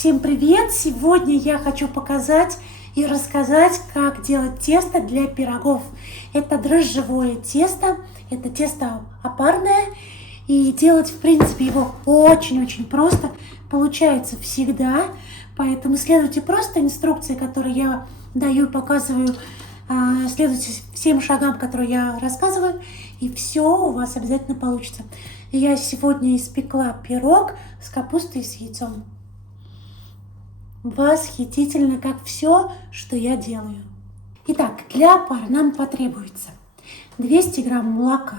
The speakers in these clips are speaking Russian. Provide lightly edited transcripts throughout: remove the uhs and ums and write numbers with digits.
Всем привет! Сегодня я хочу показать и рассказать, как делать тесто для пирогов. Это дрожжевое тесто, это тесто опарное, и делать, в принципе, его очень-очень просто. Получается всегда, поэтому следуйте просто инструкции, которые я даю и показываю. Следуйте всем шагам, которые я рассказываю, и все у вас обязательно получится. Я сегодня испекла пирог с капустой и с яйцом. Восхитительно, как все, что я делаю. Итак, для опары нам потребуется 200 грамм молока,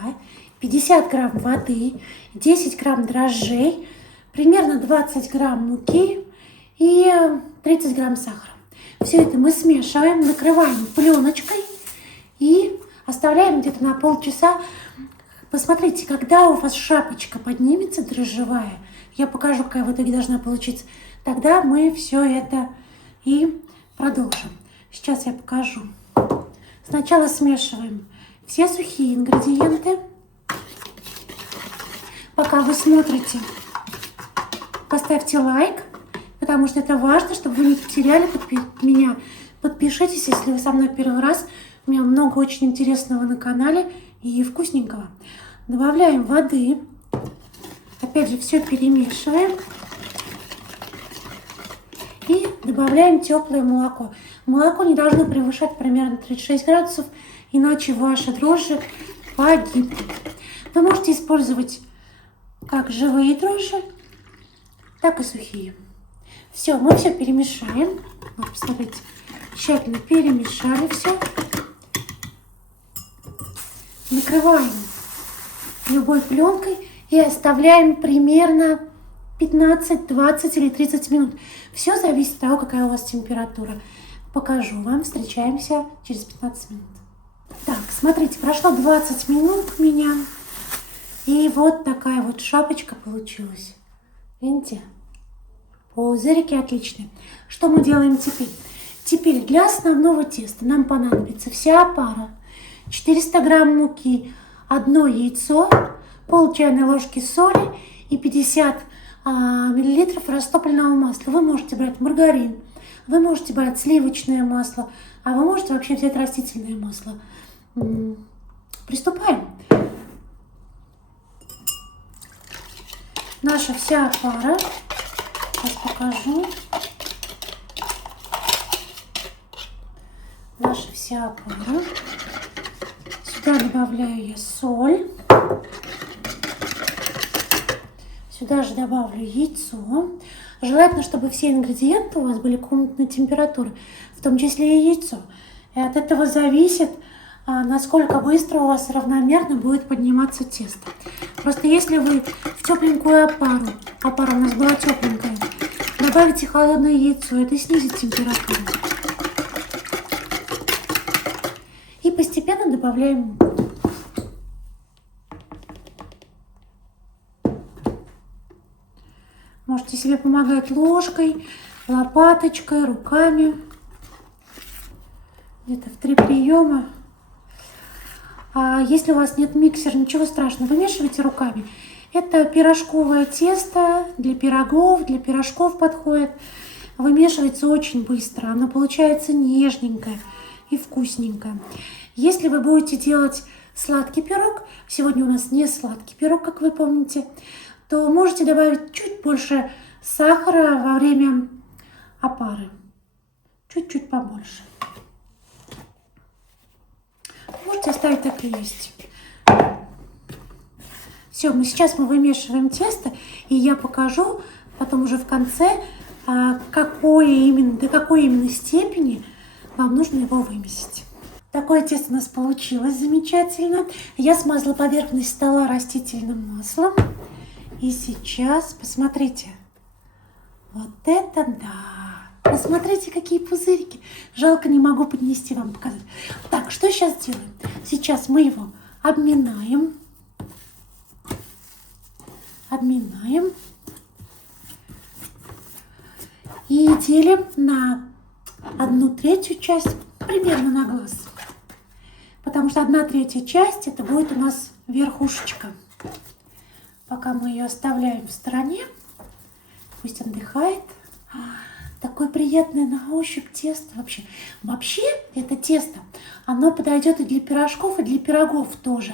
50 грамм воды, 10 грамм дрожжей, примерно 20 грамм муки и 30 грамм сахара. Все это мы смешиваем, накрываем пленочкой и оставляем где-то на полчаса. Посмотрите, когда у вас шапочка поднимется дрожжевая, я покажу, какая в итоге должна получиться, тогда мы все это и продолжим. Сейчас я покажу. Сначала смешиваем все сухие ингредиенты. Пока вы смотрите, поставьте лайк, потому что это важно, чтобы вы не потеряли меня. Подпишитесь, если вы со мной первый раз. У меня много очень интересного на канале и вкусненького. Добавляем воды. Опять же, все перемешиваем. И добавляем теплое молоко. Молоко не должно превышать примерно 36 градусов, иначе ваши дрожжи погибнут. Вы можете использовать как живые дрожжи, так и сухие. Все, мы все перемешаем. Вот, посмотрите, тщательно перемешали все. Накрываем любой пленкой и оставляем примерно 15, 20 или 30 минут. Все зависит от того, какая у вас температура. Покажу вам. Встречаемся через 15 минут. Так, смотрите, прошло 20 минут у меня. И вот такая вот шапочка получилась. Видите? Пузырики отличные. Что мы делаем теперь? Теперь для основного теста нам понадобится вся опара. 400 грамм муки, 1 яйцо, пол чайной ложки соли и 50 миллилитров растопленного масла. Вы можете брать маргарин, вы можете брать сливочное масло, а вы можете вообще взять растительное масло. Приступаем. Наша вся опара. Сейчас покажу. Наша вся опара. Сюда добавляю я соль. Сюда же добавлю яйцо. Желательно, чтобы все ингредиенты у вас были комнатной температуры, в том числе и яйцо. И от этого зависит, насколько быстро у вас равномерно будет подниматься тесто. Просто если вы в тепленькую опара у нас была тепленькая, добавите холодное яйцо, это снизит температуру. И постепенно добавляем муку. Можете себе помогать ложкой, лопаточкой, руками. Где-то в 3 приема. А если у вас нет миксера, ничего страшного, вымешивайте руками. Это пирожковое тесто для пирогов, для пирожков подходит. Вымешивается очень быстро, оно получается нежненькое и вкусненькое. Если вы будете делать сладкий пирог, сегодня у нас не сладкий пирог, как вы помните, то можете добавить чуть больше сахара во время опары. Чуть-чуть побольше. Можете оставить так и есть. Все, сейчас мы вымешиваем тесто, и я покажу потом уже в конце, до какой именно степени вам нужно его вымесить. Такое тесто у нас получилось замечательно. Я смазала поверхность стола растительным маслом. И сейчас, посмотрите, вот это да! Посмотрите, какие пузырики. Жалко, не могу поднести вам показать. Так, что сейчас делаем? Сейчас мы его обминаем. И делим на 1/3 часть, примерно на глаз. Потому что 1/3 часть, это будет у нас верхушечка. Пока мы ее оставляем в стороне, пусть отдыхает. такое приятное на ощупь тесто вообще. Вообще это тесто, оно подойдет и для пирожков, и для пирогов тоже,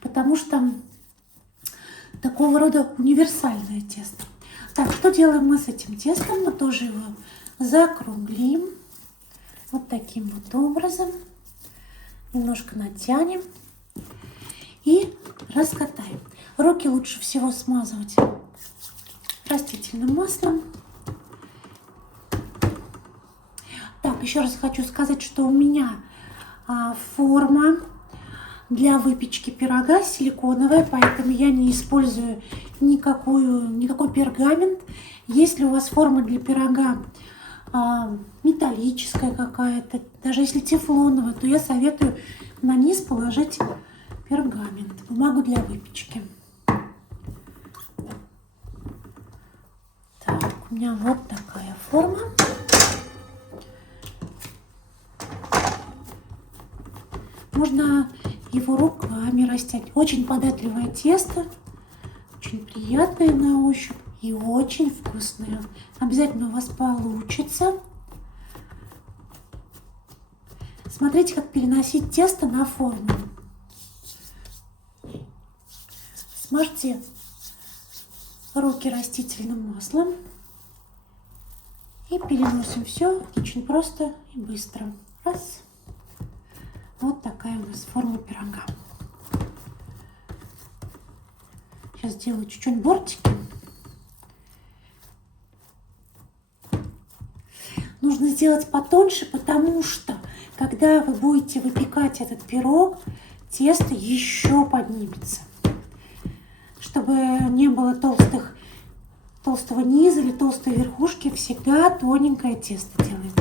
потому что такого рода универсальное тесто. Так, что делаем мы с этим тестом? Мы тоже его закруглим вот таким вот образом, немножко натянем и раскатаем. Руки лучше всего смазывать растительным маслом. Так, еще раз хочу сказать, что у меня форма для выпечки пирога силиконовая, поэтому я не использую никакой пергамент. Если у вас форма для пирога металлическая какая-то, даже если тефлоновая, то я советую на низ положить пергамент, бумагу для выпечки. Так, у меня вот такая форма. Можно его руками растягивать. Очень податливое тесто, очень приятное на ощупь и очень вкусное. Обязательно у вас получится. Смотрите, как переносить тесто на форму. Смажьте руки растительным маслом и переносим все очень просто и быстро. Раз. Вот такая у нас форма пирога. Сейчас сделаю чуть-чуть бортики. Нужно сделать потоньше, потому что, когда вы будете выпекать этот пирог, тесто еще поднимется. Чтобы не было толстого низа или толстой верхушки, всегда тоненькое тесто делаем.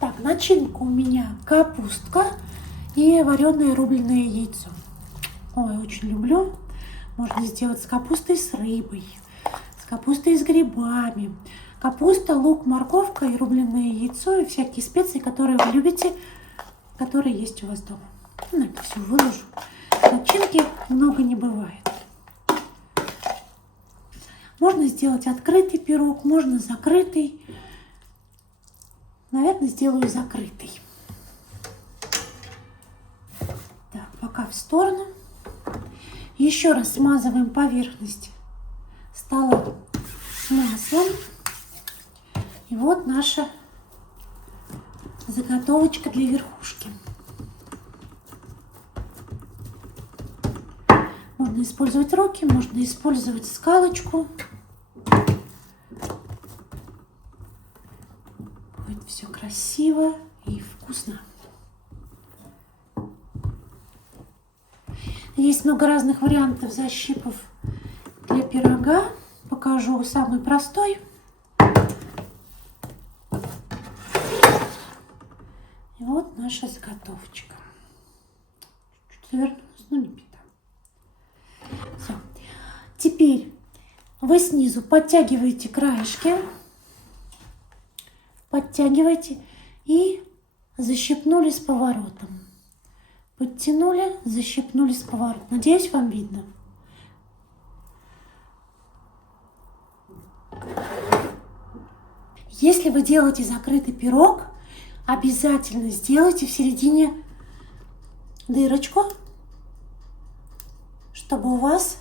Так, начинка у меня капустка и вареное рубленое яйцо. Ой, очень люблю. Можно сделать с капустой с рыбой, с капустой с грибами. Капуста, лук, морковка и рубленое яйцо и всякие специи, которые вы любите, которые есть у вас дома. Ну, это все выложу. Начинки много не бывает. Можно сделать открытый пирог, можно закрытый. Наверное, сделаю закрытый. Так, пока в сторону. Еще раз смазываем поверхность стола маслом. И вот наша заготовочка для верхушки. Можно использовать руки, можно использовать скалочку. Будет все красиво и вкусно. Есть много разных вариантов защипов для пирога. Покажу самый простой. И вот наша заготовочка. Чуть-чуть завернулась, но не беда. Все. Теперь вы снизу подтягиваете краешки. Подтягиваете и защипнули с поворотом. Подтянули, защипнули с поворотом. Надеюсь, вам видно. Если вы делаете закрытый пирог, обязательно сделайте в середине дырочку, чтобы у вас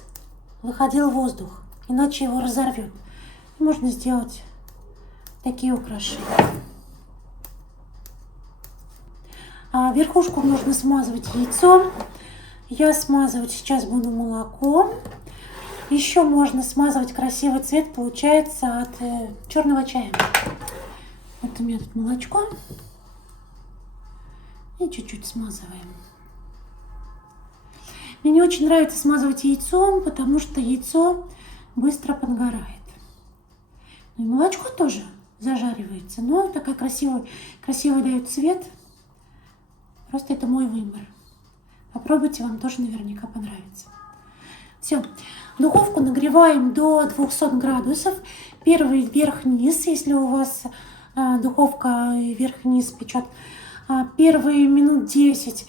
выходил воздух, иначе его разорвет. Можно сделать такие украшения. А верхушку нужно смазывать яйцом. Я смазывать сейчас буду молоком. Еще можно смазывать, красивый цвет получается от черного чая. Вот у меня тут молочко. И чуть-чуть смазываем. Мне не очень нравится смазывать яйцом, потому что яйцо быстро подгорает. И молочко тоже зажаривается, но такой красивый дает цвет. Просто это мой выбор. Попробуйте, вам тоже наверняка понравится. Все. Духовку нагреваем до 200 градусов. Первый вверх-вниз, если у вас духовка вверх-вниз печет. Первые минут 10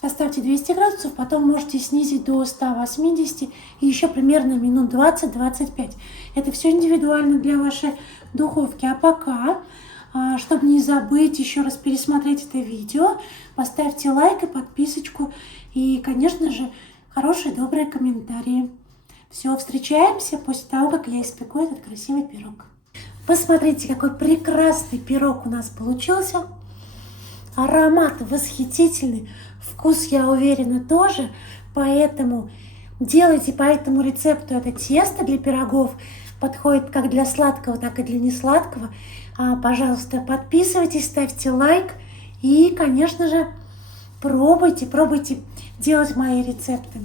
Поставьте 200 градусов, потом можете снизить до 180 и еще примерно минут 20-25. Это все индивидуально для вашей духовки. А пока, чтобы не забыть еще раз пересмотреть это видео, поставьте лайк и подписочку. И, конечно же, хорошие, добрые комментарии. Все, встречаемся после того, как я испеку этот красивый пирог. Посмотрите, какой прекрасный пирог у нас получился. Аромат восхитительный, вкус, я уверена, тоже. Поэтому делайте по этому рецепту это тесто для пирогов. Подходит как для сладкого, так и для несладкого. Пожалуйста, подписывайтесь, ставьте лайк. И, конечно же, пробуйте делать мои рецепты.